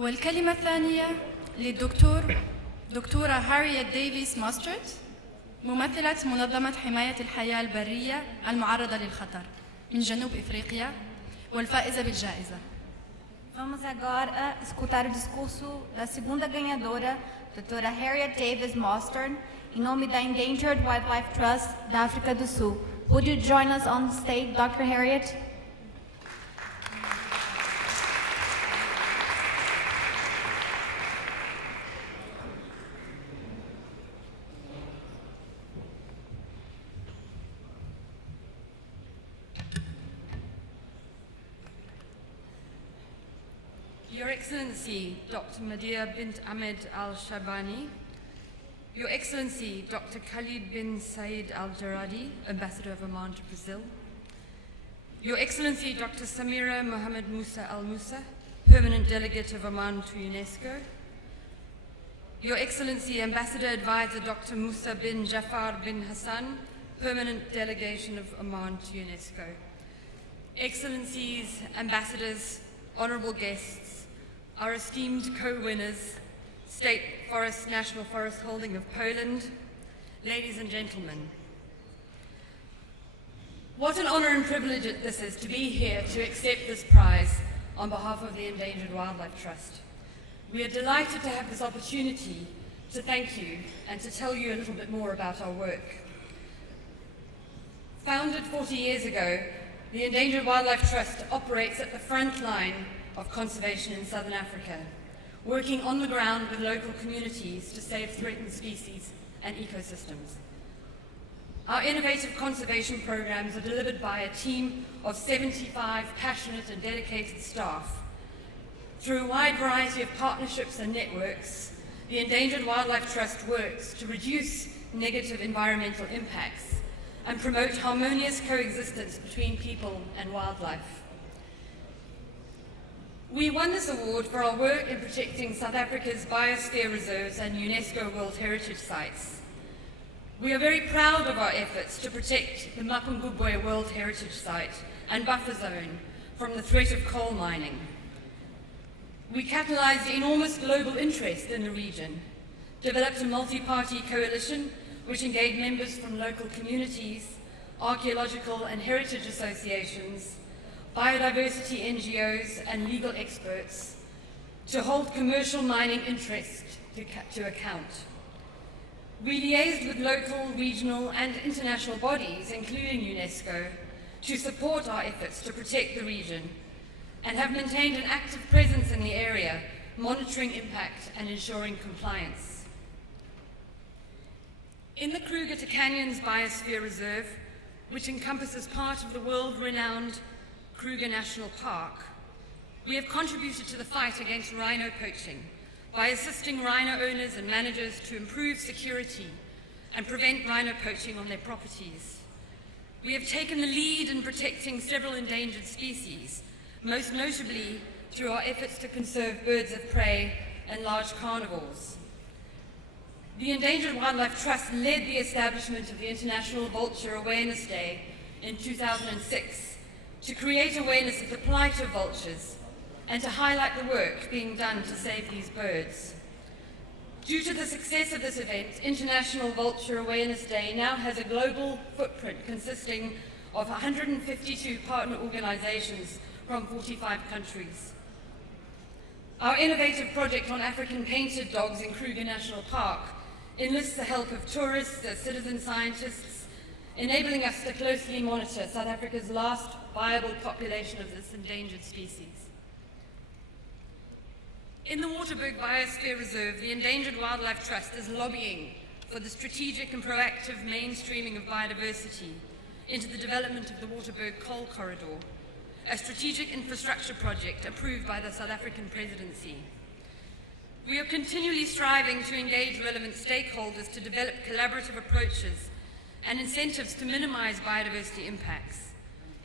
والكلمة الثانية دكتورة هاريت ديفيس ماسترد، ممثلة منظمة حماية الحياة البرية المعرضة للخطر من جنوب إفريقيا والفائزة بالجائزة. Vamos agora escutar o discurso da segunda ganhadora, doutora Harriet Davis Mostert, em nome da Endangered Wildlife Trust da África do Sul. Would you join us on stage, Dr. Harriet? Your Excellency, Dr. Madia bint Ahmed Al-Shabani, Your Excellency, Dr. Khalid bin Said Al-Jaradi, Ambassador of Oman to Brazil, Your Excellency, Dr. Samira Mohammed Musa Al-Musa, Permanent Delegate of Oman to UNESCO, Your Excellency, Ambassador Advisor Dr. Musa bin Jafar bin Hassan, Permanent Delegation of Oman to UNESCO, Excellencies, Ambassadors, Honourable Guests, our esteemed co-winners, State Forest, National Forest Holding of Poland, ladies and gentlemen. What an honour and privilege this is to be here to accept this prize on behalf of the Endangered Wildlife Trust. We are delighted to have this opportunity to thank you and to tell you a little bit more about our work. Founded 40 years ago, the Endangered Wildlife Trust operates at the front line of conservation in Southern Africa, working on the ground with local communities to save threatened species and ecosystems. Our innovative conservation programs are delivered by a team of 75 passionate and dedicated staff. Through a wide variety of partnerships and networks, the Endangered Wildlife Trust works to reduce negative environmental impacts and promote harmonious coexistence between people and wildlife. We won this award for our work in protecting South Africa's biosphere reserves and UNESCO World Heritage Sites. We are very proud of our efforts to protect the Mapungubwe World Heritage Site and buffer zone from the threat of coal mining. We catalyzed the enormous global interest in the region, developed a multi-party coalition which engaged members from local communities, archaeological and heritage associations, biodiversity NGOs and legal experts to hold commercial mining interest to account. We liaised with local, regional and international bodies, including UNESCO, to support our efforts to protect the region and have maintained an active presence in the area, monitoring impact and ensuring compliance. In the Kruger to Canyons Biosphere Reserve, which encompasses part of the world-renowned Kruger National Park, we have contributed to the fight against rhino poaching by assisting rhino owners and managers to improve security and prevent rhino poaching on their properties. We have taken the lead in protecting several endangered species, most notably through our efforts to conserve birds of prey and large carnivores. The Endangered Wildlife Trust led the establishment of the International Vulture Awareness Day in 2006 to create awareness of the plight of vultures and to highlight the work being done to save these birds. Due to the success of this event, International Vulture Awareness Day now has a global footprint consisting of 152 partner organizations from 45 countries. Our innovative project on African painted dogs in Kruger National Park enlists the help of tourists as citizen scientists, enabling us to closely monitor South Africa's last viable population of this endangered species. In the Waterberg Biosphere Reserve, the Endangered Wildlife Trust is lobbying for the strategic and proactive mainstreaming of biodiversity into the development of the Waterberg Coal Corridor, a strategic infrastructure project approved by the South African Presidency. We are continually striving to engage relevant stakeholders to develop collaborative approaches and incentives to minimize biodiversity impacts,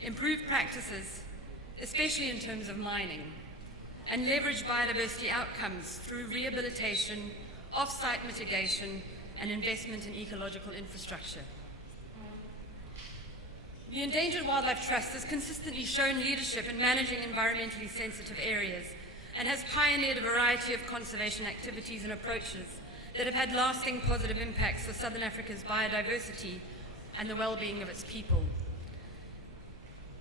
improve practices, especially in terms of mining, and leverage biodiversity outcomes through rehabilitation, off-site mitigation, and investment in ecological infrastructure. The Endangered Wildlife Trust has consistently shown leadership in managing environmentally sensitive areas and has pioneered a variety of conservation activities and approaches that have had lasting positive impacts for Southern Africa's biodiversity and the well-being of its people.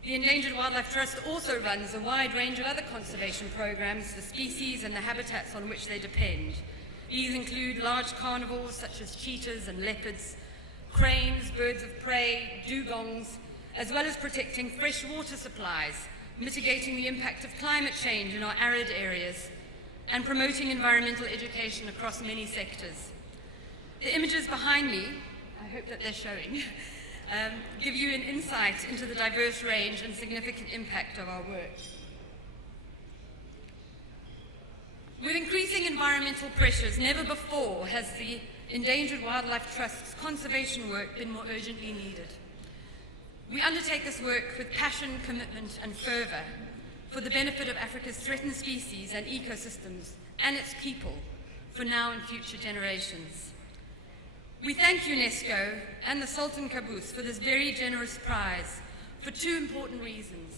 The Endangered Wildlife Trust also runs a wide range of other conservation programs for species and the habitats on which they depend. These include large carnivores such as cheetahs and leopards, cranes, birds of prey, dugongs, as well as protecting fresh water supplies, mitigating the impact of climate change in our arid areas, and promoting environmental education across many sectors. The images behind me, I hope that they're showing, give you an insight into the diverse range and significant impact of our work. With increasing environmental pressures, never before has the Endangered Wildlife Trust's conservation work been more urgently needed. We undertake this work with passion, commitment, and fervour for the benefit of Africa's threatened species and ecosystems and its people for now and future generations. We thank UNESCO and the Sultan Qaboos for this very generous prize for two important reasons.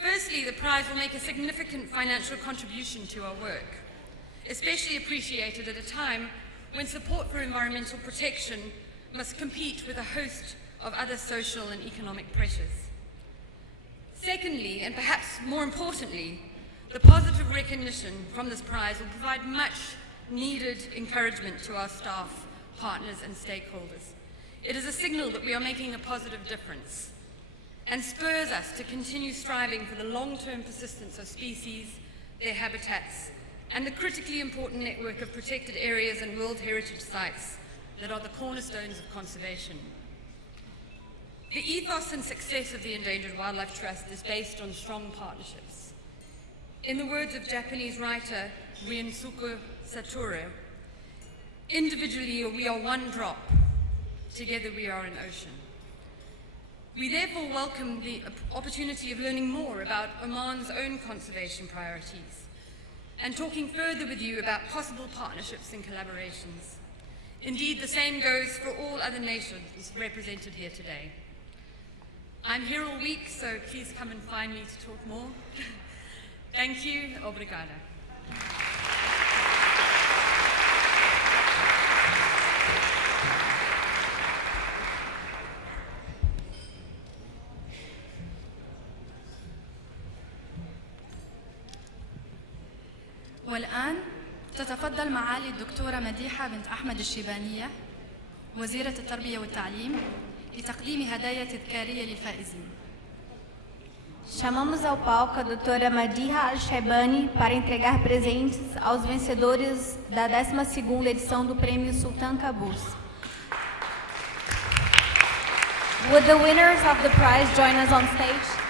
Firstly, the prize will make a significant financial contribution to our work, especially appreciated at a time when support for environmental protection must compete with a host of other social and economic pressures. Secondly, and perhaps more importantly, the positive recognition from this prize will provide much needed encouragement to our staff, partners and stakeholders. It is a signal that we are making a positive difference and spurs us to continue striving for the long-term persistence of species, their habitats, and the critically important network of protected areas and World Heritage Sites that are the cornerstones of conservation. The ethos and success of the Endangered Wildlife Trust is based on strong partnerships. In the words of Japanese writer Ryusuke Satoru, individually we are one drop, together we are an ocean. We therefore welcome the opportunity of learning more about Oman's own conservation priorities and talking further with you about possible partnerships and collaborations. Indeed, the same goes for all other nations represented here today. I'm here all week, so please come and find me to talk more. Thank you. Obrigada. والآن تتفضل معالي الدكتورة مديحة بنت أحمد الشيبانية وزيرة التربية والتعليم لتقديم هدايا تذكارية للفائزين. Chamamos ao palco a doutora Madiha Al-Shaibani para entregar presentes aos vencedores da 12ª edição do Prêmio Sultan Qaboos. Would the winners of the prize join us on stage?